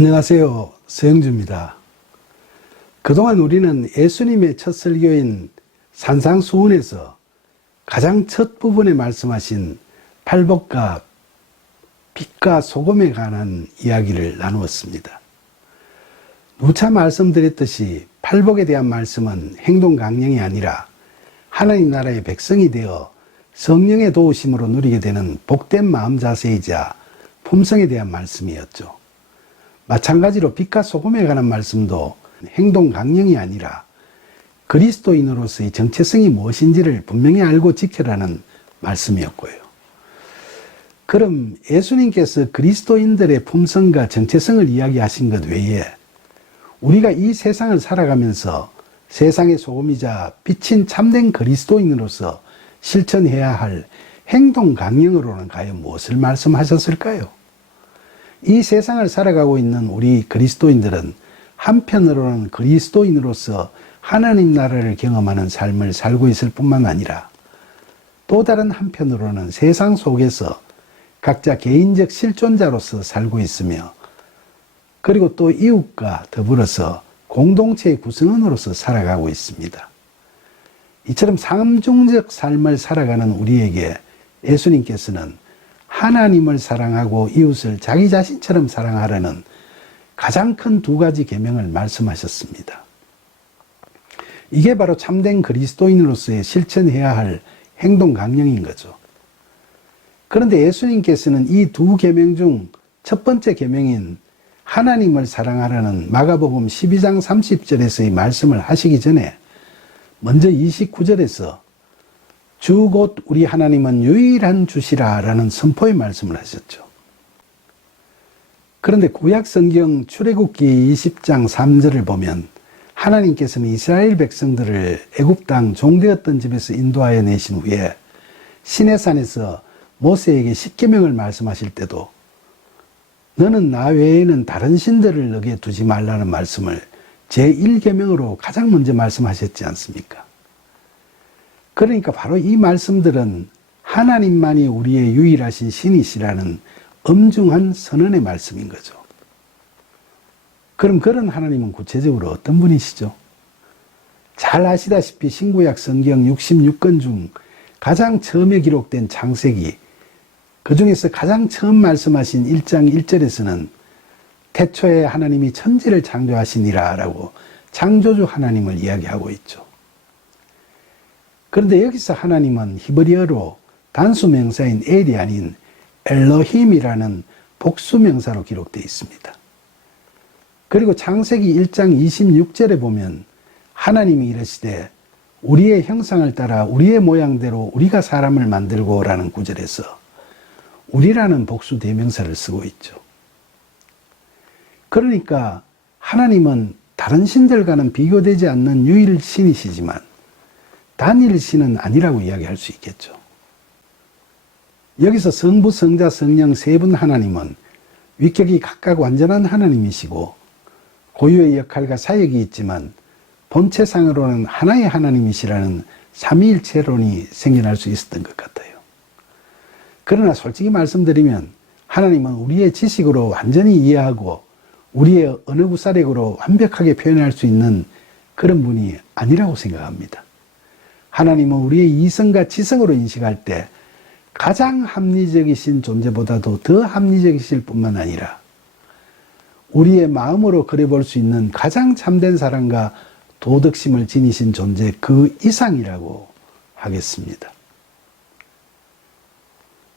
안녕하세요. 서영주입니다. 그동안 우리는 예수님의 첫 설교인 산상수훈에서 가장 첫 부분에 말씀하신 팔복과 빛과 소금에 관한 이야기를 나누었습니다. 누차 말씀드렸듯이 팔복에 대한 말씀은 행동 강령이 아니라 하나님 나라의 백성이 되어 성령의 도우심으로 누리게 되는 복된 마음 자세이자 품성에 대한 말씀이었죠. 마찬가지로 빛과 소금에 관한 말씀도 행동 강령이 아니라 그리스도인으로서의 정체성이 무엇인지를 분명히 알고 지켜라는 말씀이었고요. 그럼 예수님께서 그리스도인들의 품성과 정체성을 이야기하신 것 외에 우리가 이 세상을 살아가면서 세상의 소금이자 빛인 참된 그리스도인으로서 실천해야 할 행동 강령으로는 과연 무엇을 말씀하셨을까요? 이 세상을 살아가고 있는 우리 그리스도인들은 한편으로는 그리스도인으로서 하나님 나라를 경험하는 삶을 살고 있을 뿐만 아니라 또 다른 한편으로는 세상 속에서 각자 개인적 실존자로서 살고 있으며 그리고 또 이웃과 더불어서 공동체의 구성원으로서 살아가고 있습니다. 이처럼 삼중적 삶을 살아가는 우리에게 예수님께서는 하나님을 사랑하고 이웃을 자기 자신처럼 사랑하라는 가장 큰 두 가지 계명을 말씀하셨습니다. 이게 바로 참된 그리스도인으로서의 실천해야 할 행동 강령인 거죠. 그런데 예수님께서는 이 두 계명 중 첫 번째 계명인 하나님을 사랑하라는 마가복음 12장 30절에서의 말씀을 하시기 전에 먼저 29절에서 주 곧 우리 하나님은 유일한 주시라 라는 선포의 말씀을 하셨죠. 그런데 구약 성경 출애굽기 20장 3절을 보면 하나님께서는 이스라엘 백성들을 애굽 땅 종되었던 집에서 인도하여 내신 후에 시내산에서 모세에게 십계명을 말씀하실 때도 너는 나 외에는 다른 신들을 너게 두지 말라는 말씀을 제1계명으로 가장 먼저 말씀하셨지 않습니까? 그러니까 바로 이 말씀들은 하나님만이 우리의 유일하신 신이시라는 엄중한 선언의 말씀인 거죠. 그럼 그런 하나님은 구체적으로 어떤 분이시죠? 잘 아시다시피 신구약 성경 66권 중 가장 처음에 기록된 창세기, 그 중에서 가장 처음 말씀하신 1장 1절에서는 태초에 하나님이 천지를 창조하시니라 라고 창조주 하나님을 이야기하고 있죠. 그런데 여기서 하나님은 히브리어로 단수명사인 엘이 아닌 엘로힘이라는 복수명사로 기록되어 있습니다. 그리고 창세기 1장 26절에 보면 하나님이 이르시되 우리의 형상을 따라 우리의 모양대로 우리가 사람을 만들고 라는 구절에서 우리라는 복수 대명사를 쓰고 있죠. 그러니까 하나님은 다른 신들과는 비교되지 않는 유일 신이시지만 단일 신은 아니라고 이야기할 수 있겠죠. 여기서 성부, 성자, 성령 세 분 하나님은 위격이 각각 완전한 하나님이시고 고유의 역할과 사역이 있지만 본체상으로는 하나의 하나님이시라는 삼위일체론이 생겨날 수 있었던 것 같아요. 그러나 솔직히 말씀드리면 하나님은 우리의 지식으로 완전히 이해하고 우리의 언어 구사력으로 완벽하게 표현할 수 있는 그런 분이 아니라고 생각합니다. 하나님은 우리의 이성과 지성으로 인식할 때 가장 합리적이신 존재보다도 더 합리적이실 뿐만 아니라 우리의 마음으로 그려볼 수 있는 가장 참된 사랑과 도덕심을 지니신 존재 그 이상이라고 하겠습니다.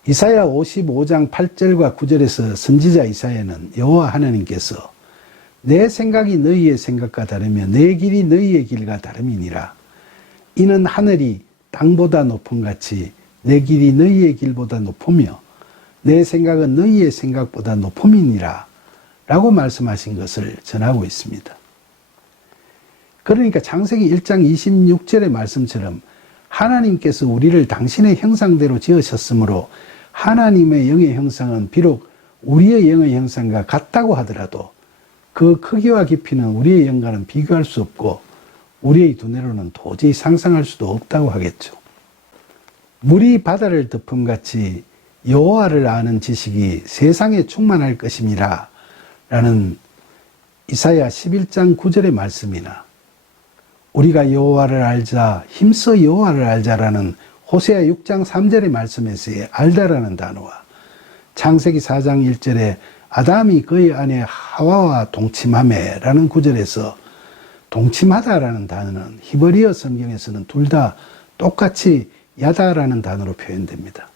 이사야 55장 8절과 9절에서 선지자 이사야는 여호와 하나님께서 내 생각이 너희의 생각과 다르며 내 길이 너희의 길과 다름이니라. 이는 하늘이 땅보다 높음같이 내 길이 너희의 길보다 높으며 내 생각은 너희의 생각보다 높음이니라 라고 말씀하신 것을 전하고 있습니다. 그러니까 창세기 1장 26절의 말씀처럼 하나님께서 우리를 당신의 형상대로 지으셨으므로 하나님의 영의 형상은 비록 우리의 영의 형상과 같다고 하더라도 그 크기와 깊이는 우리의 영과는 비교할 수 없고 우리의 두뇌로는 도저히 상상할 수도 없다고 하겠죠. 물이 바다를 덮음같이 여호와를 아는 지식이 세상에 충만할 것임이라 라는 이사야 11장 9절의 말씀이나 우리가 여호와를 알자, 힘써 여호와를 알자라는 호세아 6장 3절의 말씀에서의 알다라는 단어와 창세기 4장 1절에 아담이 그의 아내 하와와 동침하매라는 구절에서 동침하다라는 단어는 히브리어 성경에서는 둘 다 똑같이 야다라는 단어로 표현됩니다.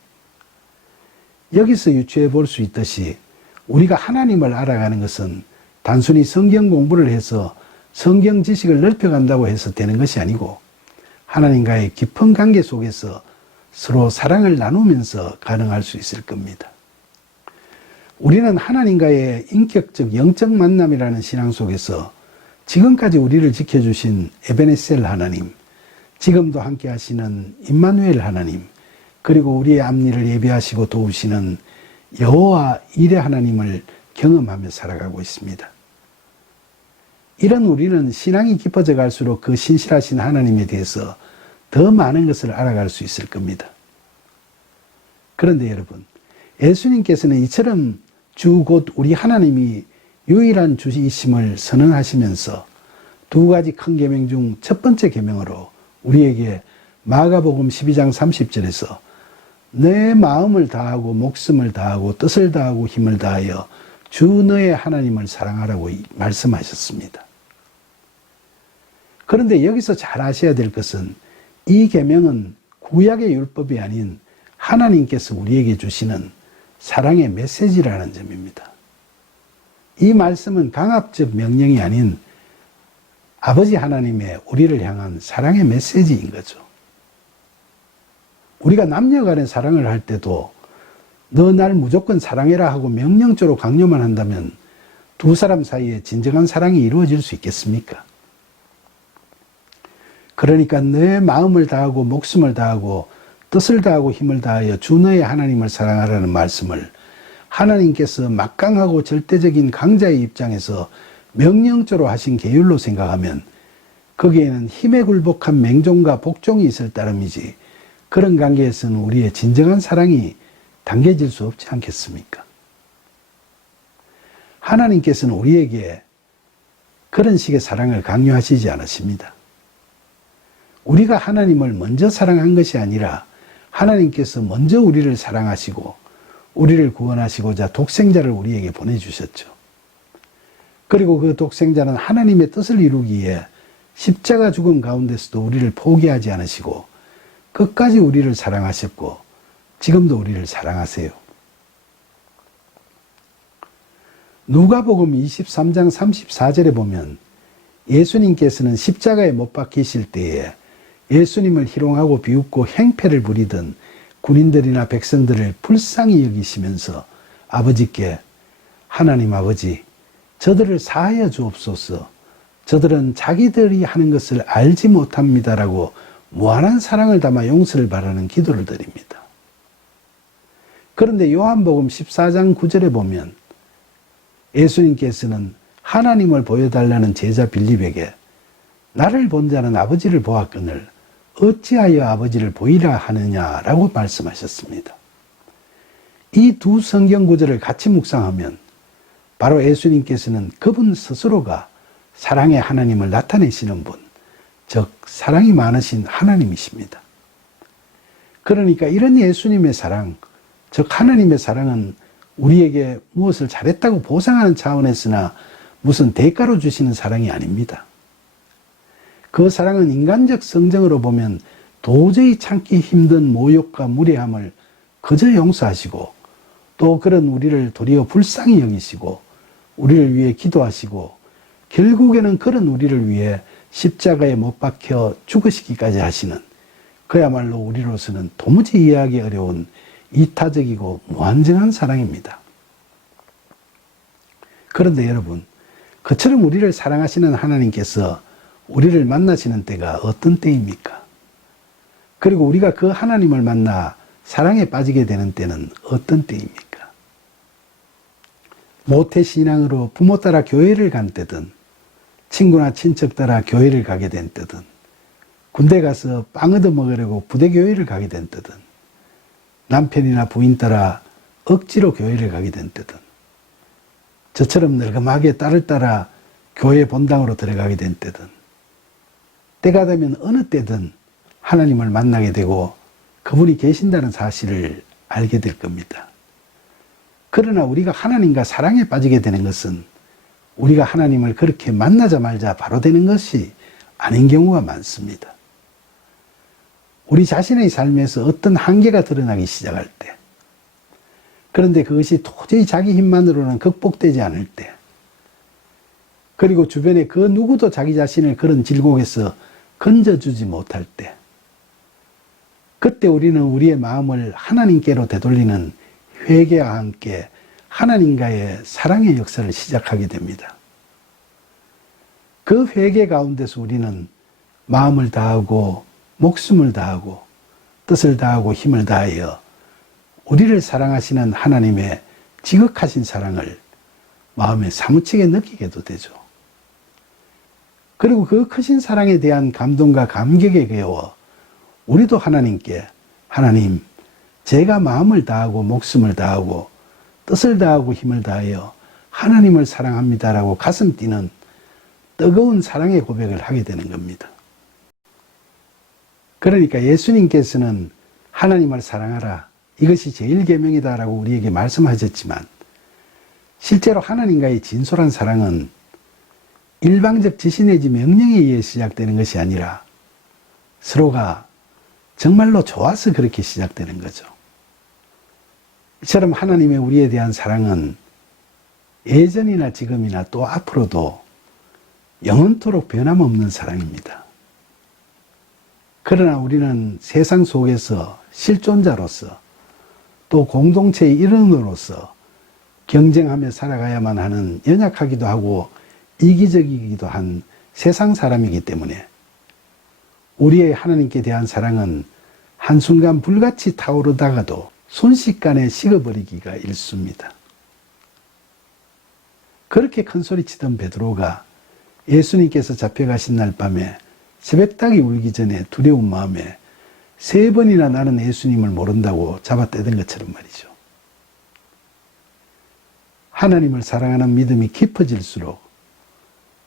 여기서 유추해 볼 수 있듯이 우리가 하나님을 알아가는 것은 단순히 성경 공부를 해서 성경 지식을 넓혀간다고 해서 되는 것이 아니고 하나님과의 깊은 관계 속에서 서로 사랑을 나누면서 가능할 수 있을 겁니다. 우리는 하나님과의 인격적 영적 만남이라는 신앙 속에서 지금까지 우리를 지켜주신 에베네셀 하나님, 지금도 함께 하시는 임마누엘 하나님, 그리고 우리의 앞일을 예비하시고 도우시는 여호와 이레 하나님을 경험하며 살아가고 있습니다. 이런 우리는 신앙이 깊어져 갈수록 그 신실하신 하나님에 대해서 더 많은 것을 알아갈 수 있을 겁니다. 그런데 여러분, 예수님께서는 이처럼 주 곧 우리 하나님이 유일한 주이심을 선언하시면서 두 가지 큰 계명 중 첫 번째 계명으로 우리에게 마가복음 12장 30절에서 내 마음을 다하고 목숨을 다하고 뜻을 다하고 힘을 다하여 주 너의 하나님을 사랑하라고 말씀하셨습니다. 그런데 여기서 잘 아셔야 될 것은 이 계명은 구약의 율법이 아닌 하나님께서 우리에게 주시는 사랑의 메시지라는 점입니다. 이 말씀은 강압적 명령이 아닌 아버지 하나님의 우리를 향한 사랑의 메시지인 거죠. 우리가 남녀 간의 사랑을 할 때도 너 날 무조건 사랑해라 하고 명령적으로 강요만 한다면 두 사람 사이에 진정한 사랑이 이루어질 수 있겠습니까? 그러니까 내 마음을 다하고 목숨을 다하고 뜻을 다하고 힘을 다하여 주 너의 하나님을 사랑하라는 말씀을 하나님께서 막강하고 절대적인 강자의 입장에서 명령적으로 하신 계율로 생각하면 거기에는 힘에 굴복한 맹종과 복종이 있을 따름이지 그런 관계에서는 우리의 진정한 사랑이 담겨질 수 없지 않겠습니까? 하나님께서는 우리에게 그런 식의 사랑을 강요하시지 않으십니다. 우리가 하나님을 먼저 사랑한 것이 아니라 하나님께서 먼저 우리를 사랑하시고 우리를 구원하시고자 독생자를 우리에게 보내주셨죠. 그리고 그 독생자는 하나님의 뜻을 이루기 위해 십자가 죽음 가운데서도 우리를 포기하지 않으시고 끝까지 우리를 사랑하셨고 지금도 우리를 사랑하세요. 누가복음 23장 34절에 보면 예수님께서는 십자가에 못 박히실 때에 예수님을 희롱하고 비웃고 행패를 부리던 군인들이나 백성들을 불쌍히 여기시면서 아버지께 하나님 아버지 저들을 사하여 주옵소서 저들은 자기들이 하는 것을 알지 못합니다라고 무한한 사랑을 담아 용서를 바라는 기도를 드립니다. 그런데 요한복음 14장 9절에 보면 예수님께서는 하나님을 보여달라는 제자 빌립에게 나를 본 자는 아버지를 보았거늘 어찌하여 아버지를 보이라 하느냐라고 말씀하셨습니다. 이 두 성경 구절을 같이 묵상하면 바로 예수님께서는 그분 스스로가 사랑의 하나님을 나타내시는 분, 즉 사랑이 많으신 하나님이십니다. 그러니까 이런 예수님의 사랑, 즉 하나님의 사랑은 우리에게 무엇을 잘했다고 보상하는 차원에서나 무슨 대가로 주시는 사랑이 아닙니다. 그 사랑은 인간적 성정으로 보면 도저히 참기 힘든 모욕과 무례함을 그저 용서하시고 또 그런 우리를 도리어 불쌍히 여기시고 우리를 위해 기도하시고 결국에는 그런 우리를 위해 십자가에 못 박혀 죽으시기까지 하시는 그야말로 우리로서는 도무지 이해하기 어려운 이타적이고 무한정한 사랑입니다. 그런데 여러분, 그처럼 우리를 사랑하시는 하나님께서 우리를 만나시는 때가 어떤 때입니까? 그리고 우리가 그 하나님을 만나 사랑에 빠지게 되는 때는 어떤 때입니까? 모태신앙으로 부모 따라 교회를 간 때든 친구나 친척 따라 교회를 가게 된 때든 군대 가서 빵 얻어 먹으려고 부대교회를 가게 된 때든 남편이나 부인 따라 억지로 교회를 가게 된 때든 저처럼 늙음하게 딸을 따라 교회 본당으로 들어가게 된 때든 때가 되면 어느 때든 하나님을 만나게 되고 그분이 계신다는 사실을 알게 될 겁니다. 그러나 우리가 하나님과 사랑에 빠지게 되는 것은 우리가 하나님을 그렇게 만나자마자 바로 되는 것이 아닌 경우가 많습니다. 우리 자신의 삶에서 어떤 한계가 드러나기 시작할 때, 그런데 그것이 도저히 자기 힘만으로는 극복되지 않을 때, 그리고 주변에 그 누구도 자기 자신을 그런 질곡에서 건져주지 못할 때, 그때 우리는 우리의 마음을 하나님께로 되돌리는 회개와 함께 하나님과의 사랑의 역사를 시작하게 됩니다. 그 회개 가운데서 우리는 마음을 다하고 목숨을 다하고 뜻을 다하고 힘을 다하여 우리를 사랑하시는 하나님의 지극하신 사랑을 마음에 사무치게 느끼게도 되죠. 그리고 그 크신 사랑에 대한 감동과 감격에 겨워 우리도 하나님께 하나님, 제가 마음을 다하고 목숨을 다하고 뜻을 다하고 힘을 다하여 하나님을 사랑합니다라고 가슴 뛰는 뜨거운 사랑의 고백을 하게 되는 겁니다. 그러니까 예수님께서는 하나님을 사랑하라, 이것이 제일 계명이다라고 우리에게 말씀하셨지만 실제로 하나님과의 진솔한 사랑은 일방적 지시 내지 명령에 의해 시작되는 것이 아니라 서로가 정말로 좋아서 그렇게 시작되는 거죠. 이처럼 하나님의 우리에 대한 사랑은 예전이나 지금이나 또 앞으로도 영원토록 변함없는 사랑입니다. 그러나 우리는 세상 속에서 실존자로서 또 공동체의 일원으로서 경쟁하며 살아가야만 하는 연약하기도 하고 이기적이기도 한 세상 사람이기 때문에 우리의 하나님께 대한 사랑은 한순간 불같이 타오르다가도 순식간에 식어버리기가 일쑤입니다. 그렇게 큰소리치던 베드로가 예수님께서 잡혀가신 날 밤에 새벽닭이 울기 전에 두려운 마음에 3번이나 나는 예수님을 모른다고 잡아떼던 것처럼 말이죠. 하나님을 사랑하는 믿음이 깊어질수록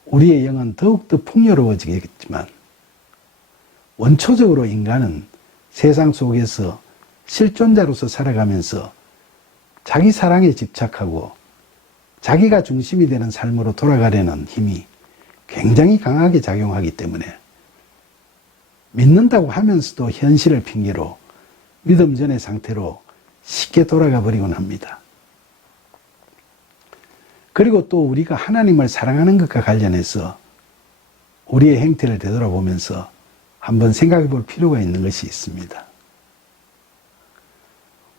우리의 영은 더욱더 풍요로워지겠지만 원초적으로 인간은 세상 속에서 실존자로서 살아가면서 자기 사랑에 집착하고 자기가 중심이 되는 삶으로 돌아가려는 힘이 굉장히 강하게 작용하기 때문에 믿는다고 하면서도 현실을 핑계로 믿음 전의 상태로 쉽게 돌아가 버리곤 합니다. 그리고 또 우리가 하나님을 사랑하는 것과 관련해서 우리의 행태를 되돌아보면서 한번 생각해 볼 필요가 있는 것이 있습니다.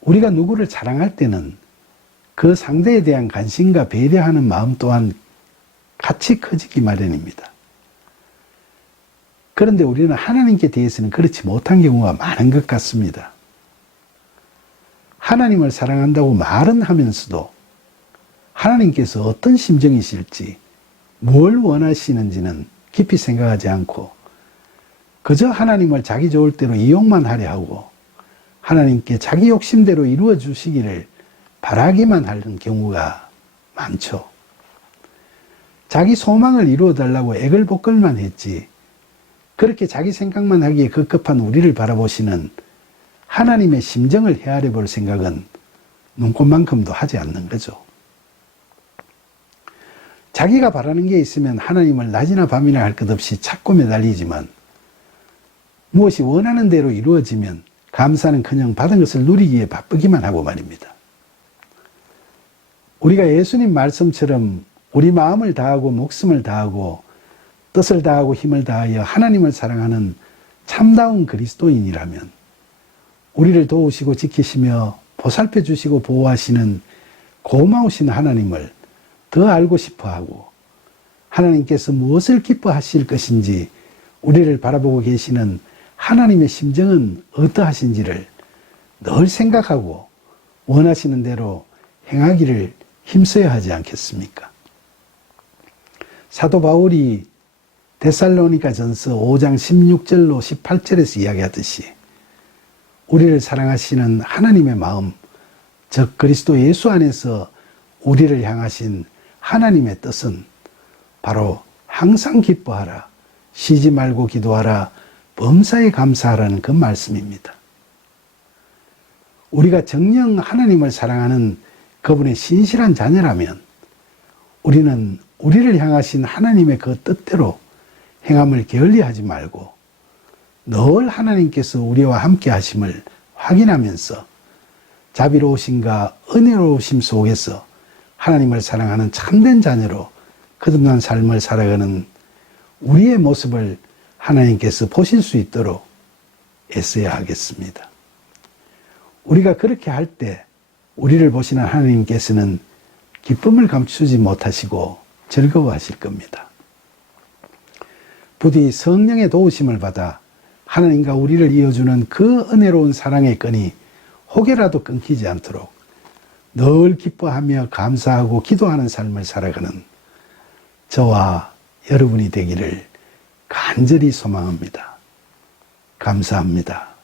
우리가 누구를 사랑할 때는 그 상대에 대한 관심과 배려하는 마음 또한 같이 커지기 마련입니다. 그런데 우리는 하나님께 대해서는 그렇지 못한 경우가 많은 것 같습니다. 하나님을 사랑한다고 말은 하면서도 하나님께서 어떤 심정이실지, 뭘 원하시는지는 깊이 생각하지 않고 그저 하나님을 자기 좋을 대로 이용만 하려 하고 하나님께 자기 욕심대로 이루어 주시기를 바라기만 하는 경우가 많죠. 자기 소망을 이루어 달라고 애걸복걸만 했지 그렇게 자기 생각만 하기에 급급한 우리를 바라보시는 하나님의 심정을 헤아려 볼 생각은 눈꽃만큼도 하지 않는 거죠. 자기가 바라는 게 있으면 하나님을 낮이나 밤이나 할 것 없이 찾고 매달리지만 무엇이 원하는 대로 이루어지면 감사는커녕 받은 것을 누리기에 바쁘기만 하고 말입니다. 우리가 예수님 말씀처럼 우리 마음을 다하고 목숨을 다하고 뜻을 다하고 힘을 다하여 하나님을 사랑하는 참다운 그리스도인이라면 우리를 도우시고 지키시며 보살펴 주시고 보호하시는 고마우신 하나님을 더 알고 싶어하고 하나님께서 무엇을 기뻐하실 것인지 우리를 바라보고 계시는 하나님의 심정은 어떠하신지를 늘 생각하고 원하시는 대로 행하기를 힘써야 하지 않겠습니까? 사도 바울이 데살로니가 전서 5장 16절로 18절에서 이야기하듯이 우리를 사랑하시는 하나님의 마음, 즉 그리스도 예수 안에서 우리를 향하신 하나님의 뜻은 바로 항상 기뻐하라, 쉬지 말고 기도하라, 범사에 감사하라는 그 말씀입니다. 우리가 정녕 하나님을 사랑하는 그분의 신실한 자녀라면 우리는 우리를 향하신 하나님의 그 뜻대로 행함을 게을리하지 말고 늘 하나님께서 우리와 함께 하심을 확인하면서 자비로우심과 은혜로우심 속에서 하나님을 사랑하는 참된 자녀로 거듭난 삶을 살아가는 우리의 모습을 하나님께서 보실 수 있도록 애써야 하겠습니다. 우리가 그렇게 할 때 우리를 보시는 하나님께서는 기쁨을 감추지 못하시고 즐거워하실 겁니다. 부디 성령의 도우심을 받아 하나님과 우리를 이어주는 그 은혜로운 사랑의 끈이 혹여라도 끊기지 않도록 늘 기뻐하며 감사하고 기도하는 삶을 살아가는 저와 여러분이 되기를 간절히 소망합니다. 감사합니다.